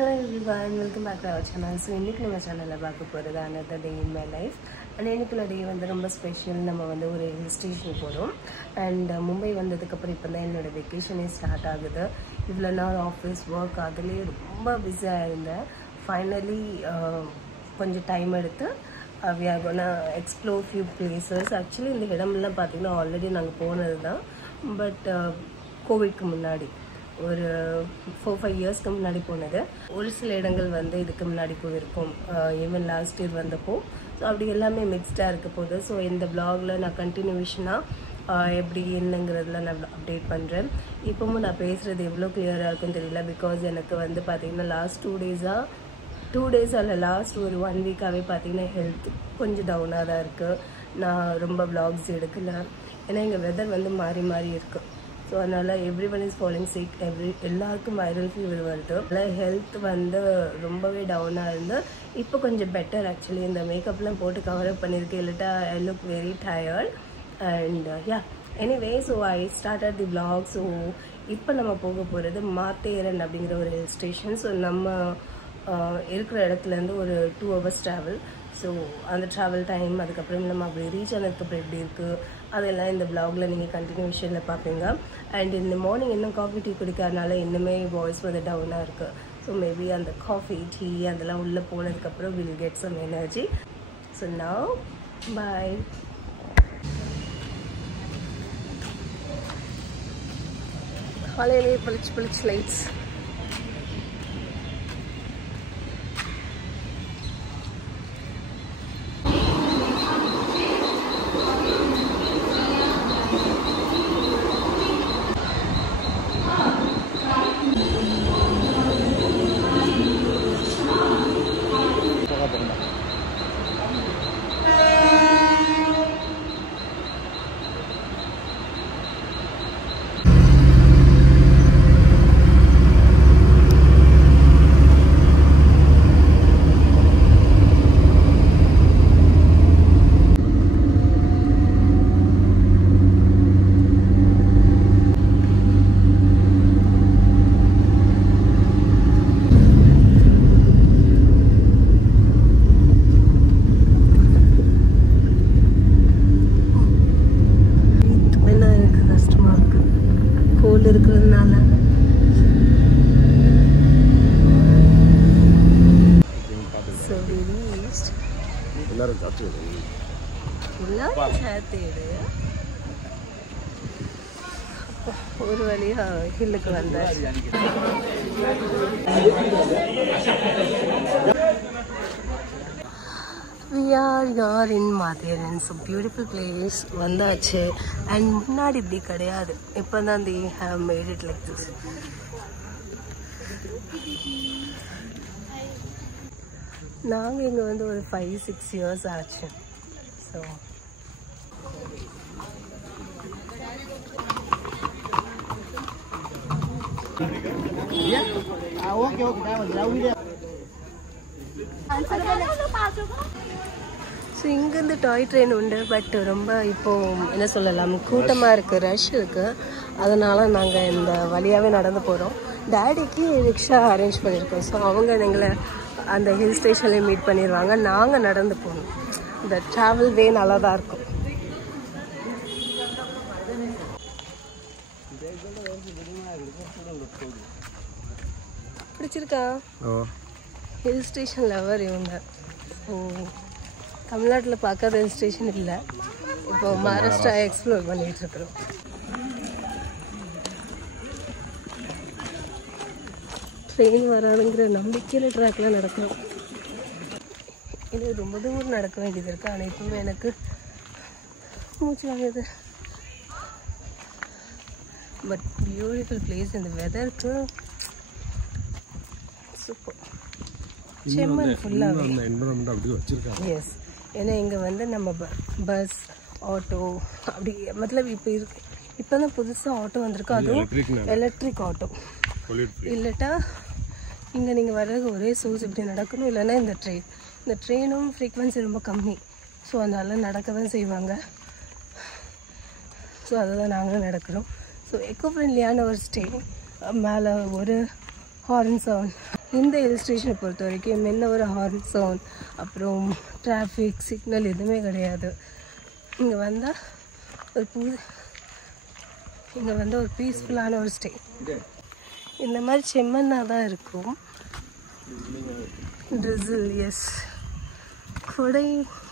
Hello everyone, welcome back to our channel. So இன்னைக்கு நம்ம சேனல்ல பார்க்க போறது another day in my life. And இன்னைக்குள்ள டே வந்து ரொம்ப ஸ்பெஷல். நம்ம வந்து ஒரு ஹில் ஸ்டேஷன் போறோம். And மும்பை வந்ததுக்கு அப்புறம் இப்பதான் என்னோட வெக்கேஷனே ஸ்டார்ட் ஆகுது. இவ்வளவு நாள் ஆஃபீஸ் ஒர்க் அதுலயே ரொம்ப பிஸியா இருந்தேன். ஃபைனலி கொஞ்சம் டைம் எடுத்து we are gonna explore few places. Actually இந்த இடமெல்லாம் பார்த்தீங்கன்னா ஆல்ரெடி நாங்கள் போனது தான். பட் கோவிட்க்கு முன்னாடி ஒரு 4-5 இயர்ஸ்க்கு முன்னாடி போனது. ஒரு சில இடங்கள் வந்து இதுக்கு முன்னாடி போயிருக்கோம், ஈவன் லாஸ்ட் இயர் வந்தப்போ. ஸோ அப்படி எல்லாமே மிக்ஸ்டாக இருக்க போகுது. ஸோ இந்த ப்ளாகில் நான் கண்டினியூஷனாக எப்படி என்னங்கிறதுல நான் அப்டேட் பண்ணுறேன். இப்போவும் நான் பேசுகிறது எவ்வளோ கிளியராக இருக்குன்னு தெரியல. பிகாஸ் எனக்கு வந்து பார்த்திங்கன்னா லாஸ்ட் 2 days அல்ல லாஸ்ட் ஒரு 1 வீக்காகவே பார்த்திங்கன்னா ஹெல்த் கொஞ்சம் டவுனாக தான் இருக்குது. நான் ரொம்ப வ்ளாக்ஸ் எடுக்கலை. ஏன்னா எங்கள் வெதர் வந்து மாறி மாறி இருக்குது. ஸோ அதனால் எவ்ரிஒன் இஸ் ஃபாலோயிங் சிக். எல்லாருக்கும் வைரல் ஃபீவர் வருது. அதனால் ஹெல்த் வந்து ரொம்பவே டவுனாக இருந்து இப்போ கொஞ்சம் பெட்டர். ஆக்சுவலி இந்த மேக்கப்லாம் போட்டு கவரப் பண்ணியிருக்கேன், இல்லாட்டா I look very tired. And anyway so I started the vlog. So இப்போ நம்ம போக போகிறது மாத்தேரன் அப்படிங்கிற ஒரு ஹில் ஸ்டேஷன். ஸோ நம்ம இருக்கிற இடத்துலேருந்து ஒரு 2 hours ட்ராவல். ஸோ அந்த ட்ராவல் டைம் அதுக்கப்புறம் நம்ம அப்படி ரீச் ஆனதுக்கப்புறம் எப்படி இருக்குது அதெல்லாம் இந்த வ்ளாகில் நீங்கள் கண்டினியூஷனில் பார்ப்பீங்க. அண்ட் இந்த மார்னிங் இன்னும் காஃபி டீ குடிக்காதனால இன்னுமே வாய்ஸ் வந்து டவுனாக இருக்குது. ஸோ மேபி அந்த காஃபி டீ அதெல்லாம் உள்ளே போனதுக்கப்புறம் will get some energy. So now bye. காலையிலே பளிச்சு லைட்ஸ். இருக்கிறதுனால ஒரு வழியா ஹில்லுக்கு வந்தாச்சு. We are in Matheran. It's a beautiful place. வந்தாச்சு. அண்ட் முன்னாடி இப்படி கிடையாது. இப்போ தான் they have made it like this. நாங்கள் இங்கே வந்து ஒரு 5-6 years ஆச்சு. ஸோ ஸோ இங்கேருந்து டாய் ட்ரெயின் உண்டு. பட் ரொம்ப இப்போது என்ன சொல்லலாம், கூட்டமாக இருக்குது, ரஷ் இருக்குது. அதனால் நாங்கள் இந்த வழியாகவே நடந்து போகிறோம். டேடிக்கு ரிக்ஷா அரேஞ்ச் பண்ணியிருக்கோம். ஸோ அவங்க எங்களை அந்த ஹில் ஸ்டேஷன்லேயே மீட் பண்ணிடுவாங்க. நாங்கள் நடந்து போகணும். இந்த ட்ராவல் வே நல்லா தான் இருக்கும். பிடிச்சிருக்கா? ஹில் ஸ்டேஷன் லவர் இவங்க. ஸோ தமிழ்நாட்டில் பார்க்காத ஹில் ஸ்டேஷன் இல்லை. இப்போ மகாராஷ்டிரா எக்ஸ்ப்ளோர் பண்ணிட்டு இருக்கிறோம். ட்ரெயின் வராதுங்கிற நம்பிக்கையில் ட்ராக்ல நடக்கிறோம். இது ரொம்ப தூரம் நடக்க வேண்டியது இருக்குது. ஆனால் இப்போவே எனக்கு மூச்சு வாங்குது. But beautiful place. இந்த வெதருக்கு சூப்பர். செம்மன் ஃபுல்லாக எஸ். ஏன்னா இங்கே வந்து நம்ம பஸ் ஆட்டோ அப்படி மத்தலப் இப்போ இருக்கு. இப்போ தான் புதுசாக ஆட்டோ வந்திருக்கு. அதுவும் எலக்ட்ரிக் ஆட்டோ. இல்லட்டா இங்கே நீங்கள் வர்றது ஒரே சோர்ஸ் இப்படி நடக்கணும். இல்லைன்னா இந்த ட்ரெயினும் ஃப்ரீக்வன்சி ரொம்ப கம்மி. ஸோ அதனால நடக்க தான் செய்வாங்க. ஸோ அதை தான் நாங்களும் நடக்கிறோம். ஸோ எக்கோ ஃப்ரெண்ட்லியான ஒரு ஸ்டே. மேலே ஒரு ஹார்ன் சவுண்ட் இந்த ஹில் ஸ்டேஷனை பொறுத்த வரைக்கும் என்ன ஒரு ஹார்ன் சவுண்ட் அப்புறம் டிராஃபிக் சிக்னல் எதுவுமே கிடையாது. இங்கே வந்தால் ஒரு பீஸ்ஃபுல்லான ஒரு ஸ்டே. இந்த மாதிரி செம்மண்ணாக தான் இருக்கும். ட்ரிசில், எஸ், கொடை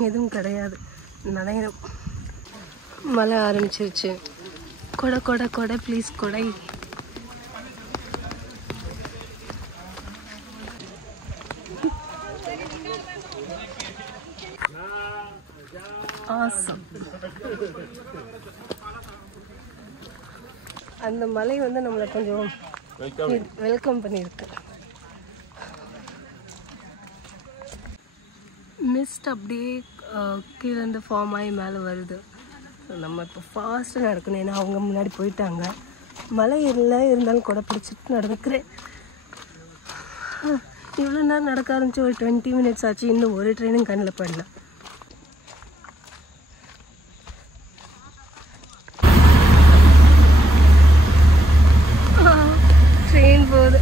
எதுவும் கிடையாது. நனையிடும். மழை ஆரம்பிச்சிருச்சு. கொடை கொடை கொடை ப்ளீஸ் கொடை. ஆசம். அந்த மலை வந்து நம்மளை கொஞ்சம் வெல்கம் பண்ணியிருக்கு. மிஸ்ட் அப்படியே கீழே இருந்து ஃபார்ம் ஆகி மேலே வருது. நம்ம இப்போ ஃபாஸ்ட்டாக நடக்கணும், ஏன்னா அவங்க முன்னாடி போயிட்டாங்க. மலை இல்லை இருந்தாலும் கூட பிடிச்சிட்டு நடந்துக்கிறேன். இவ்வளோ நேரம் நடக்க ஆரம்பிச்சு ஒரு 20 minutes ஆச்சு. இன்னும் ஒரு ட்ரெயினும் கண்ணில் படல. ட்ரெயின் போகுது.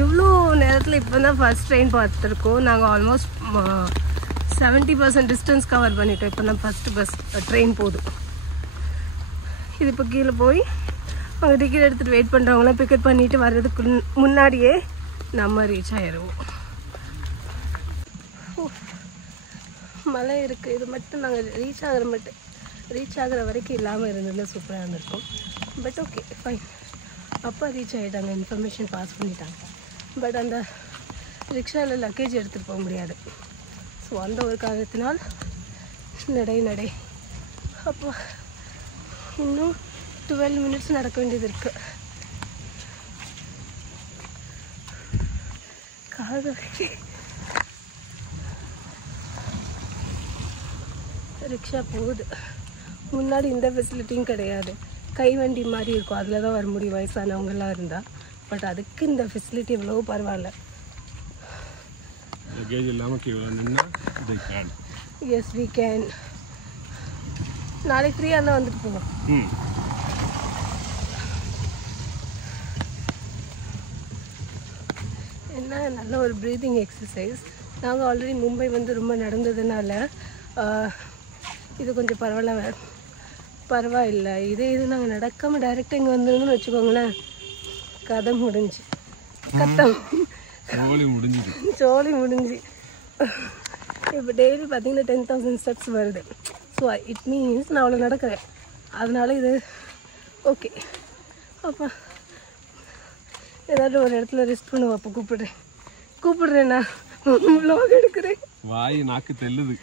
இவ்வளோ நேரத்தில் இப்போ தான் ஃபர்ஸ்ட் ட்ரெயின் பார்த்துருக்கோம். நாங்கள் ஆல்மோஸ்ட் 70% டிஸ்டன்ஸ் கவர் பண்ணிட்டோம். இப்போ தான் ஃபஸ்ட்டு ட்ரெயின் போகுது. இது இப்போ கீழே போய் அவங்க டிக்கெட் எடுத்துகிட்டு வெயிட் பண்ணுறவங்களாம் பிக்கப் பண்ணிவிட்டு வர்றதுக்கு முன்னாடியே நம்ம ரீச் ஆகிடுவோம். மழை இருக்குது. இது மட்டும் நாங்கள் ரீச் ஆகிற வரைக்கும் இல்லாமல் இருந்ததுல சூப்பராக இருந்திருக்கும். But okay fine. அப்போ ரீச் ஆகிட்டாங்க, இன்ஃபர்மேஷன் பாஸ் பண்ணிட்டாங்க. பட் அந்த ரிக்ஷாவில் லக்கேஜ் எடுத்துகிட்டு போக முடியாது. ஸோ அந்த ஒரு காரணத்தினால் நடை. அப்போ இன்னும் 12 minutes நடக்க வேண்டியது இருக்குது. காது ரிக்ஷா போகுது. முன்னாடி இந்த ஃபெசிலிட்டியும் கிடையாது. கைவண்டி மாதிரி இருக்கும், அதில் தான் வர முடியும் வயசானவங்கெல்லாம் இருந்தால். பட் அதுக்கு இந்த ஃபெசிலிட்டி எவ்வளோ பரவாயில்ல. Yes we can. நாளைக்கு ஃப்ரீயாக இருந்தால் வந்துட்டு போவோம். என்ன நல்ல ஒரு ப்ரீதிங் எக்ஸசைஸ். நாங்கள் ஆல்ரெடி மும்பை வந்து ரொம்ப நடந்ததுனால இது கொஞ்சம் பரவாயில்லை. இது நாங்கள் நடக்காமல் டைரெக்டாக இங்கே வந்துருந்தோம்னு வச்சுக்கோங்களேன், கதை முடிஞ்சு சோழி முடிஞ்சு. இப்போ டெய்லி பார்த்தீங்கன்னா 10,000 steps வருது. ஸோ இட் மீன்ஸ் நான் அவ்வளோ நடக்கிறேன். அதனால இது ஓகே. அப்போ ஏதாவது ஒரு இடத்துல ரெஸ்ட் பண்ணுவோம். அப்போ கூப்பிடுறேன் நான் vlog எடுக்கிறேன். வாய் நாக்கு தெல்லுது.